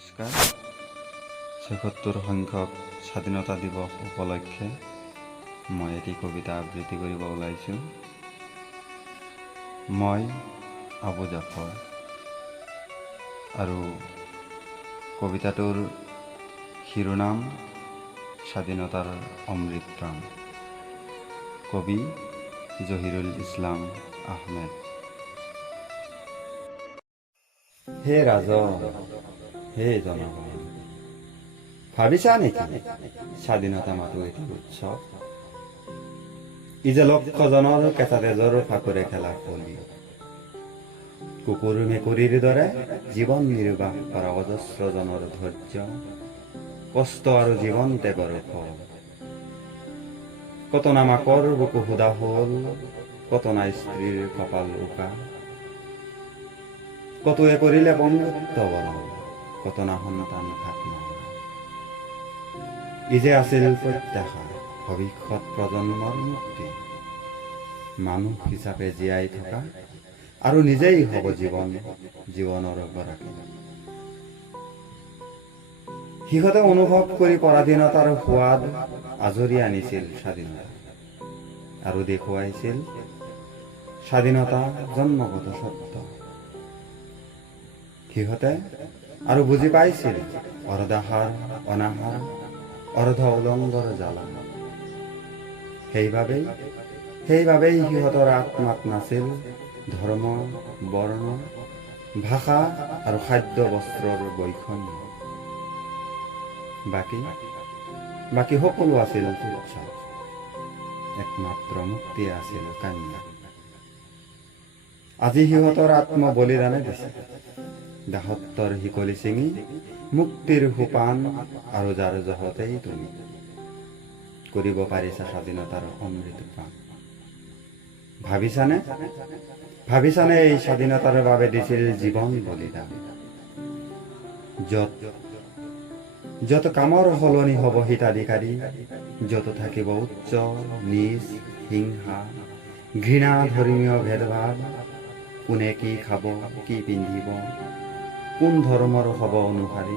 নমস্কাৰ। ৭৬ সংখ্যক স্বাধীনতা দিৱস উপলক্ষে মই এটি কবিতা আবৃত্তি কৰিব ওলাইছোঁ। মই আবু জাফৰ। আৰু কবিতাটোৰ শিৰোনাম স্বাধীনতাৰ অমৃতপ্ৰাণ। কবি জহিৰুল ইছলাম আহমেদ। হে ৰাজন, হে জনগণ, ভাবিছা নেকি স্বাধীনতা মাথো এটি উৎসৱ? ই যে লক্ষজনৰ কেঁচা তেজৰ ফাকুৰে খেলা কলি। কুকুৰ মেকুৰীৰ দৰে জীৱন নিৰ্বাহ কৰা অজস্ৰজনৰ ধৈৰ্য, কষ্ট আৰু জীৱন ত্যাগৰ ফল। কত না মাকৰ বুকু সুদা হল, কত না স্ত্ৰীৰ কপাল উকা, কতয়ে কৰিলে বন্ধুত্ব বৰণ, কত না সন্তান ঘাত নহল। ই যে আছিল প্ৰত্যাশা ভৱিষ্যত প্ৰজন্মৰ মুক্তি, মানুহ হিচাপে জীয়াই থকা আৰু নিজেই হ'ব জীৱনৰ গৰাকী। সিহঁতে অনুভৱ কৰি পৰাধীনতাৰ সোৱাদ আজৰি আনিছিল স্বাধীনতা, আৰু দেখুৱাইছিল স্বাধীনতা জন্মগত সত্য। সিহঁতে আৰু বুজি পাইছিল অৰ্ধাহাৰ অনাহাৰ অৰ্ধ উলংগৰ জ্বালা। সেইবাবেই সিহঁতৰ আত্মাত নাছিল ধৰ্ম, বৰ্ণ, ভাষা আৰু খাদ্য বস্ত্ৰৰ বৈষম্য। বাকী সকলো আছিল তুচ্ছ, একমাত্ৰ মুক্তি আছিল কান্যা। আজি সিহঁতৰ আত্ম বলিদানে দিছে দাসত্বৰ শিকলি ছিঙি মুক্তিৰ সোপান, আৰু যাৰ জহতেই তুমি কৰিব পাৰিছা স্বাধীনতাৰ অমৃত পান। ভাবিছানে এই স্বাধীনতাৰ বাবে দিছিল জীৱন বলিদান? যত কামৰ সলনি হ'ব হিতাধিকাৰী, যত থাকিব উচ্চ নিজ হিংসা ঘৃণা ধৰ্মীয় ভেদভাৱ, কোনে কি খাব কি পিন্ধিব কোন ধৰ্মৰ হ'ব অনুসাৰী।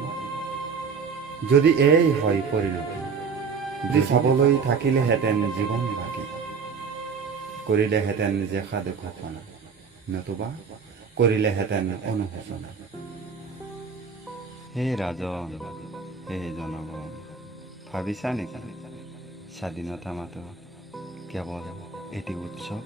যদি এই হয় পৰিণতি, যি চাবলৈ থাকিলেহেঁতেন জীৱন বাকী, কৰিলেহেঁতেন যে সাধু ঘোষণা, নতুবা কৰিলেহেঁতেন অনুশোচনা। হে ৰাজন, হে জনগণ, ভাবিছা নেকি স্বাধীনতা মাথো কেৱল এটি উৎসৱ?